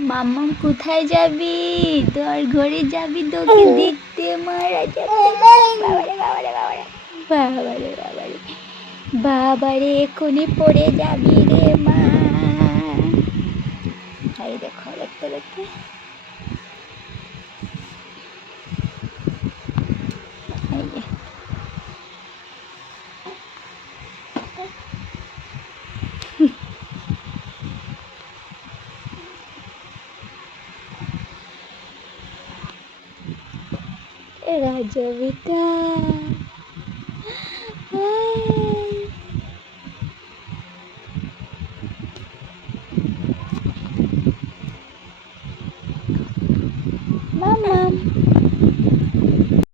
মামা কোথায় যাবি? তোর ঘরে যাবি তোকে দেখতে মারা যাবে। বাবারে বাবারে বাবারে বাবারে এখনই পড়ে যাবি রে মা। এই দেখো দেখতে দেখতে। Raja Wita Mamam